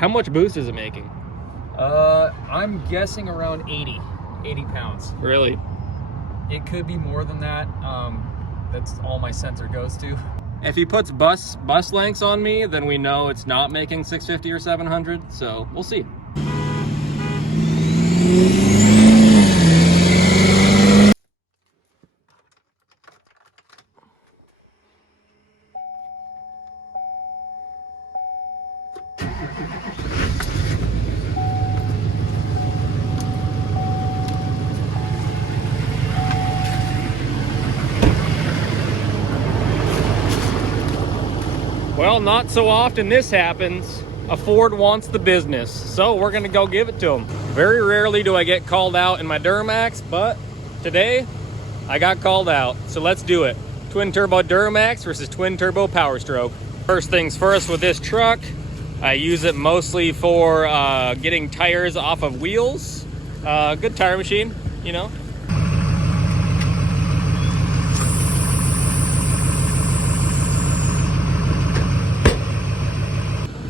How much boost is it making? I'm guessing around 80 pounds. Really? It could be more than that. That's all my sensor goes to. If he puts bus lengths on me, then we know it's not making 650 or 700, so we'll see. Well, not so often this happens. A Ford wants the business, so we're gonna go give it to him. Very rarely do I get called out in my Duramax, but today I got called out, so let's do it. Twin turbo Duramax versus twin turbo POWERSTROKE. First things first with this truck, I use it mostly for getting tires off of wheels. Good tire machine, you know.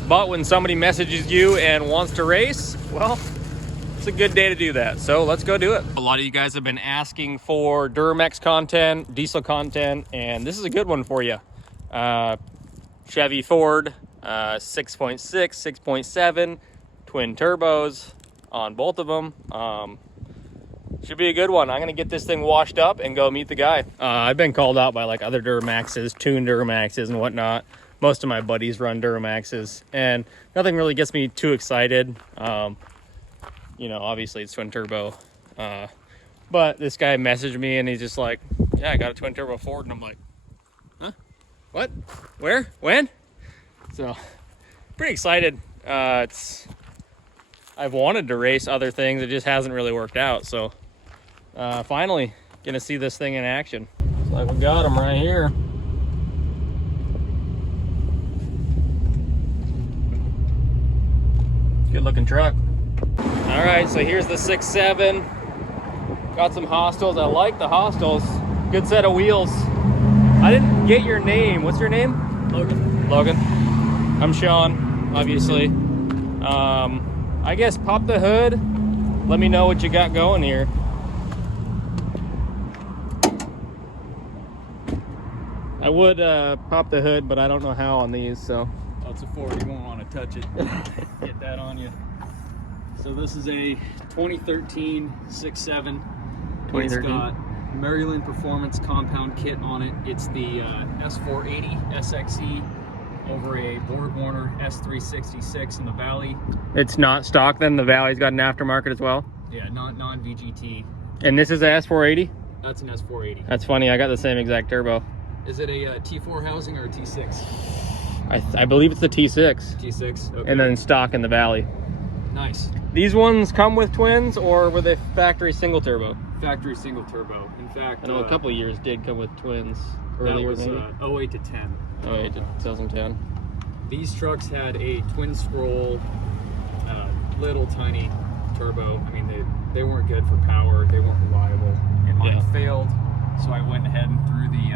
But when somebody messages you and wants to race, well, it's a good day to do that. So let's go do it. A lot of you guys have been asking for Duramax content, diesel content, and this is a good one for you. Chevy Ford, 6.6, 6.7, twin turbos on both of them. Should be a good one. I'm gonna get this thing washed up and go meet the guy. I've been called out by like other Duramaxes, tuned Duramaxes and whatnot. Most of my buddies run Duramaxes, and nothing really gets me too excited. You know, obviously it's twin turbo. But this guy messaged me and he's just like, yeah, I got a twin turbo Ford. And I'm like, huh? What? Where? When? So, pretty excited. I've wanted to race other things. It just hasn't really worked out. So, finally, gonna see this thing in action. Looks like we got him right here. Good looking truck. All right, so here's the 6.7. Got some Hostiles. I like the Hostiles. Good set of wheels. I didn't get your name. What's your name? Logan. Logan. I'm Sean, obviously. I guess pop the hood. Let me know what you got going here. I would pop the hood, but I don't know how on these, so. Oh, it's a Ford, you won't want to touch it. Get that on you. So this is a 2013 6.7. 2013. It's got Maryland Performance compound kit on it. It's the S480 SXE over a Borg Warner S366 in the Valley. It's not stock then? The Valley's got an aftermarket as well? Yeah, non-VGT. And this is a S480? That's an S480. That's funny, I got the same exact turbo. Is it a T4 housing or a T6? I believe it's the T6. T6, okay. And then stock in the Valley. Nice. These ones come with twins, or were they factory single turbo? Factory single turbo. In fact, I know a couple of years did come with twins. Earlier, that was 08 to 10. 08 to 2010. These trucks had a twin scroll, little tiny turbo. I mean, they weren't good for power. They weren't reliable. And mine failed, so I went ahead and threw the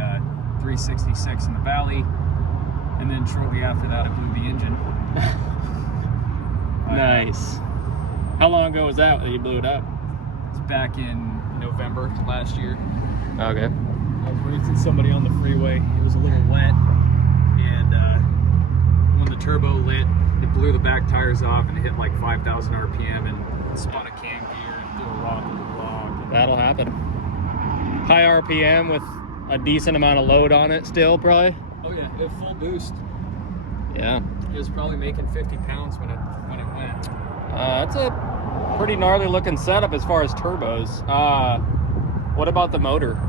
366 in the Valley. And then shortly after that, I blew the engine. Nice. How long ago was that you blew it up? It's back in November last year. Okay. I was racing somebody on the freeway. It was a little wet, and when the turbo lit, it blew the back tires off, and it hit like 5,000 RPM and spun a can gear and threw a rock in the block. That'll happen. High RPM with a decent amount of load on it still, probably? Oh yeah, it full boost. Yeah. It was probably making 50 pounds when it went. That's a pretty gnarly looking setup as far as turbos. What about the motor?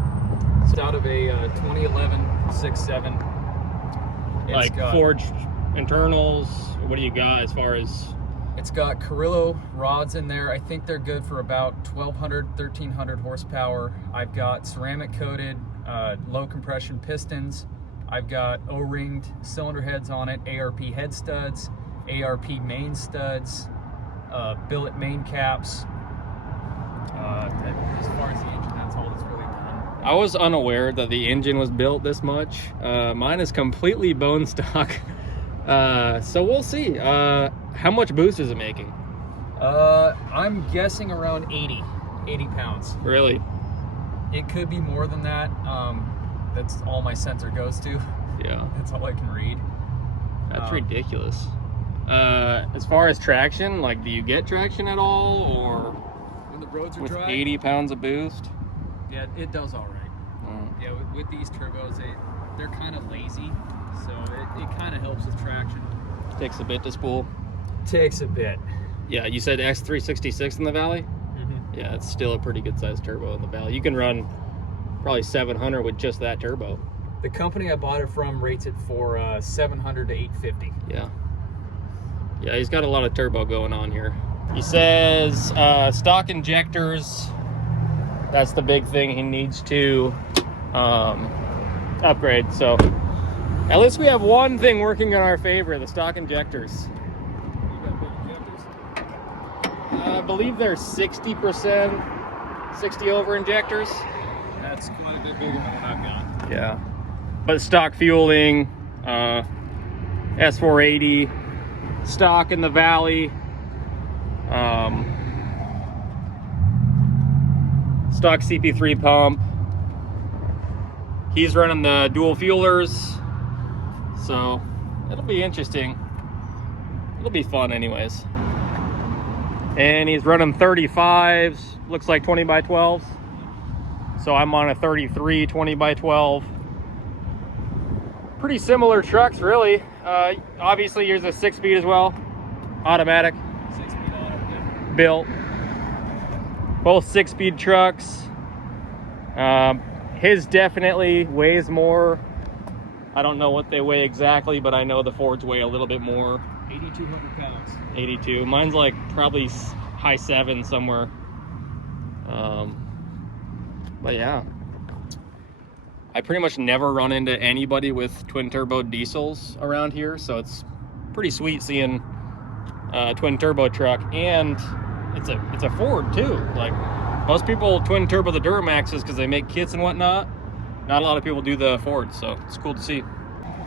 It's out of a 2011 6.7. Like forged internals, what do you got as far as? It's got Carrillo rods in there. I think they're good for about 1,200, 1,300 horsepower. I've got ceramic coated, low compression pistons. I've got O-ringed cylinder heads on it, ARP head studs, ARP main studs, billet main caps. As far as the engine, that's all that's really done. I was unaware that the engine was built this much. Mine is completely bone stock. So we'll see. How much boost is it making? I'm guessing around 80 pounds. Really? It could be more than that. That's all my sensor goes to. Yeah. That's all I can read. That's ridiculous. As far as traction, like, do you get traction at all, or when the roads are with dry? 80 pounds of boost? Yeah, it does all right. Yeah, with these turbos, they're kind of lazy, so it kind of helps with traction. Takes a bit to spool. Takes a bit. Yeah, you said X366 in the Valley? Mm-hmm. Yeah, it's still a pretty good sized turbo in the Valley. You can run probably 700 with just that turbo. The company I bought it from rates it for 700 to 850. Yeah. Yeah, he's got a lot of turbo going on here. He says stock injectors, that's the big thing he needs to upgrade. So at least we have one thing working in our favor, the stock injectors. You got big injectors? I believe they're 60%, 60 over injectors. That's quite a bit bigger than what I've got. Yeah. But stock fueling, S480, stock in the Valley, stock CP3 pump. He's running the dual fuelers, so it'll be interesting. It'll be fun anyways. And he's running 35s, looks like 20 by 12s. So I'm on a 33 20 by 12. Pretty similar trucks, really. Obviously, yours is a 6-speed as well, automatic. 6-speed auto, yeah. Built. Both 6-speed trucks. His definitely weighs more. I don't know what they weigh exactly, but I know the Fords weigh a little bit more. 8,200 pounds. 82. Mine's like probably high 7 somewhere. But yeah. I pretty much never run into anybody with twin turbo diesels around here, so it's pretty sweet seeing a twin turbo truck, and it's a Ford too. Like, most people twin turbo the Duramaxes because they make kits and whatnot. Not a lot of people do the Fords, so it's cool to see.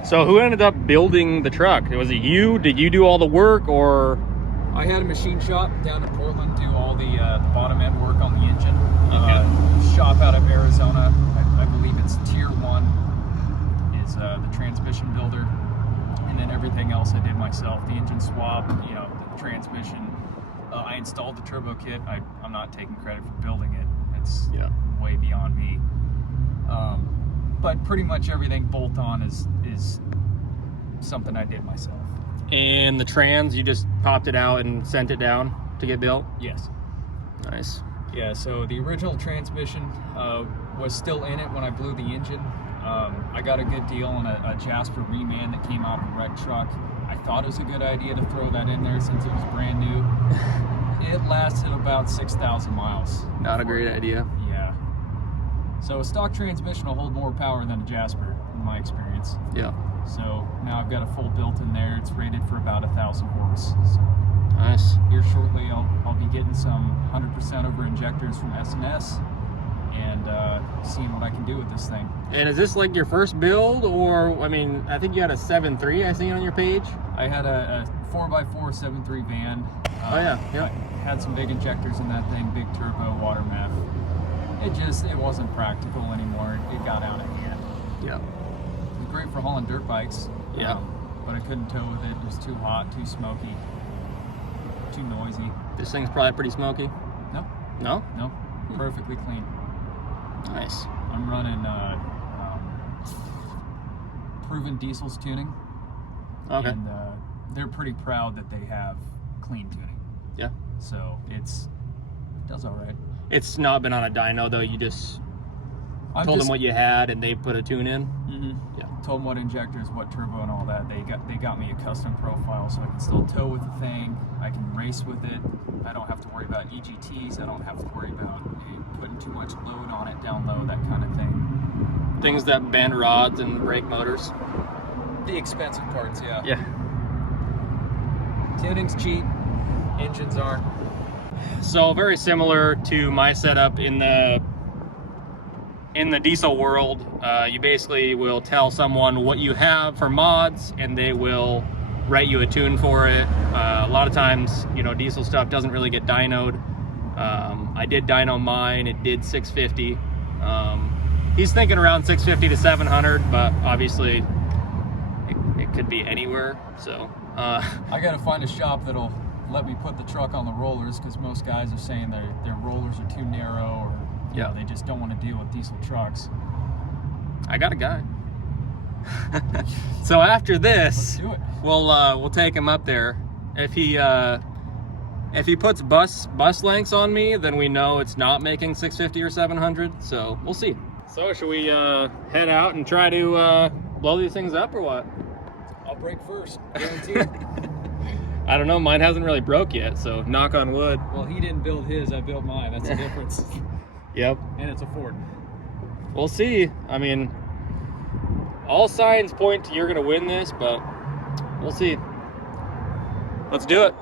So who ended up building the truck? Was it you? Did you do all the work, or? I had a machine shop down in Portland do all the bottom end work on the engine. Okay. Shop out of Arizona. I believe it's Tier 1 is the transmission builder, and then everything else I did myself. The engine swap, you know, the transmission. I installed the turbo kit. I'm not taking credit for building it. It's way beyond me. But pretty much everything bolt-on is something I did myself. And the trans, you just popped it out and sent it down to get built? Yes. Nice. Yeah, so the original transmission was still in it when I blew the engine. I got a good deal on a Jasper reman that came out of a wreck truck. I thought it was a good idea to throw that in there since it was brand new. It lasted about 6,000 miles. Not a great idea. Yeah. So a stock transmission will hold more power than a Jasper, in my experience. Yeah. So now I've got a full built in there. It's rated for about 1,000 horse. So Nice. here shortly I'll be getting some 100% over injectors from S&S and seeing what I can do with this thing. And is this like your first build, or, I mean, I think you had a 7.3 I see on your page? I had a 4x4 7.3 van. Oh yeah, yeah. I had some big injectors in that thing, big turbo, water map. It wasn't practical anymore. It got out of hand. Yeah. It was great for hauling dirt bikes. Yeah. But I couldn't tow with it. It was too hot, too smoky, too noisy. This thing's probably pretty smoky. No, No? no, perfectly clean. Nice. I'm running Proven Diesels tuning. Okay. And they're pretty proud that they have clean tuning. Yeah. So it does all right. It's not been on a dyno though, you just told them what you had and they put a tune in? Mm-hmm. Yeah. Told them what injectors, what turbo and all that. They got me a custom profile so I can still tow with the thing. I can race with it. I don't have to worry about EGTs. I don't have to worry about putting too much load on it down low, that kind of thing. Things that bend rods and brake motors. The expensive parts, yeah. Yeah. Tuning's cheap, engines aren't. So very similar to my setup in the diesel world. You basically will tell someone what you have for mods, and they will write you a tune for it. A lot of times, you know, diesel stuff doesn't really get dynoed. I did dyno mine, it did 650. He's thinking around 650 to 700, but obviously it could be anywhere. So I gotta find a shop that'll let me put the truck on the rollers, because most guys are saying their rollers are too narrow, or you know, they just don't want to deal with diesel trucks. I got a guy. So after this, Let's do it. we'll take him up there. If he puts bus lengths on me, then we know it's not making 650 or 700. So we'll see. So should we head out and try to blow these things up, or what? I'll break first, guaranteed. I don't know, mine hasn't really broke yet, so knock on wood. Well, he didn't build his, I built mine. That's the difference. Yep. And it's a Ford. We'll see. I mean, all signs point to you're gonna win this, but we'll see. Let's do it.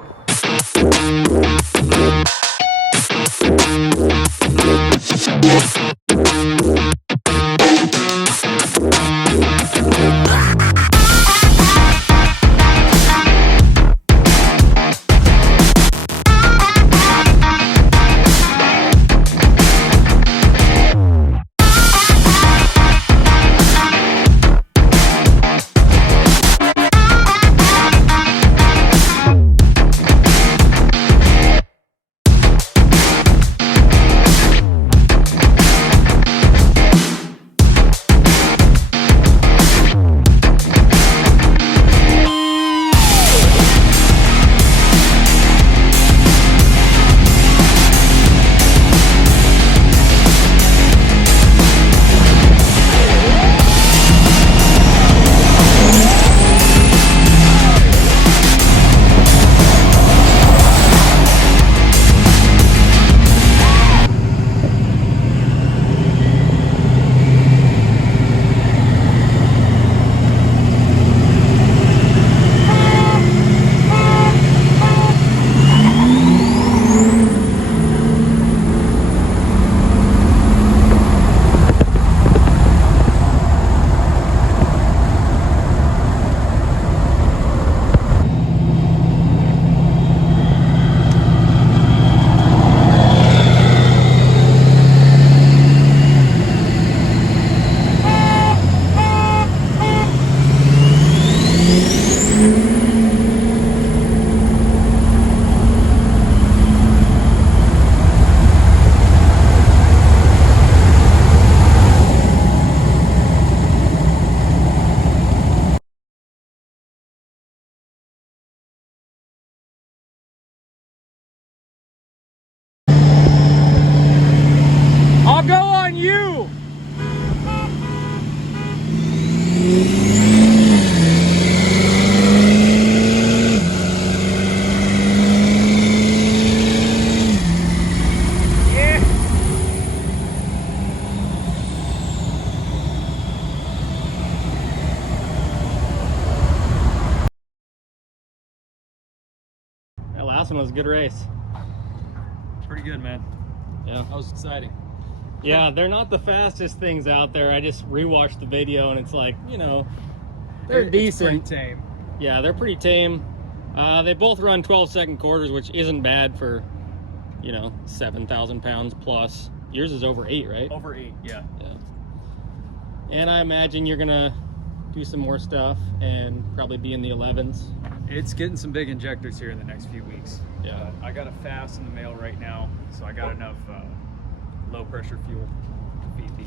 I'll go on you. Yeah. That last one was a good race. Pretty good, man. Yeah. That was exciting. Yeah, they're not the fastest things out there. I just rewatched the video and it's like, you know, they're decent. It's pretty tame. Yeah, they're pretty tame. They both run 12-second quarters, which isn't bad for, you know, 7,000 pounds plus. Yours is over 8, right? Over 8, yeah. Yeah. And I imagine you're gonna do some more stuff and probably be in the 11s. It's getting some big injectors here in the next few weeks. Yeah. I got a fast in the mail right now, so I got enough low pressure fuel to feed the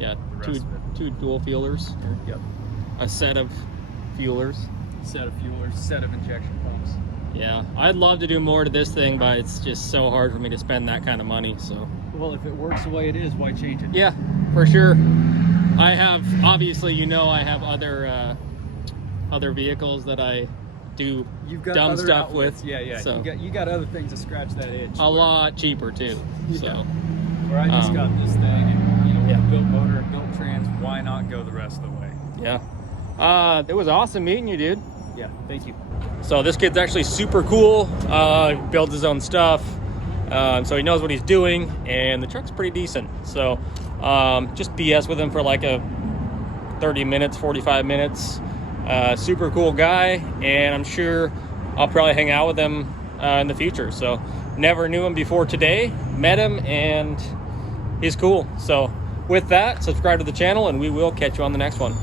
Yeah, the rest of it. two dual fuelers. Or Yep. a set of fuelers. Set of fuelers, set of injection pumps. Yeah, I'd love to do more to this thing, but it's just so hard for me to spend that kind of money, so. Well, if it works the way it is, why change it? Yeah, for sure. I have, obviously, you know, I have other vehicles that I do You've got dumb other stuff outlets. with. Yeah, yeah. So You got other things to scratch that itch. a lot cheaper too. So Yeah. Where I just got this thing, and you know, with a built motor and built trans, why not go the rest of the way? yeah. It was awesome meeting you, dude. Yeah, thank you. So this kid's actually super cool. Builds his own stuff, so he knows what he's doing, and the truck's pretty decent. So just BS with him for like a 30 minutes, 45 minutes. Super cool guy, and I'm sure I'll probably hang out with him in the future. So never knew him before today, met him, and he's cool. So with that, subscribe to the channel, and we will catch you on the next one.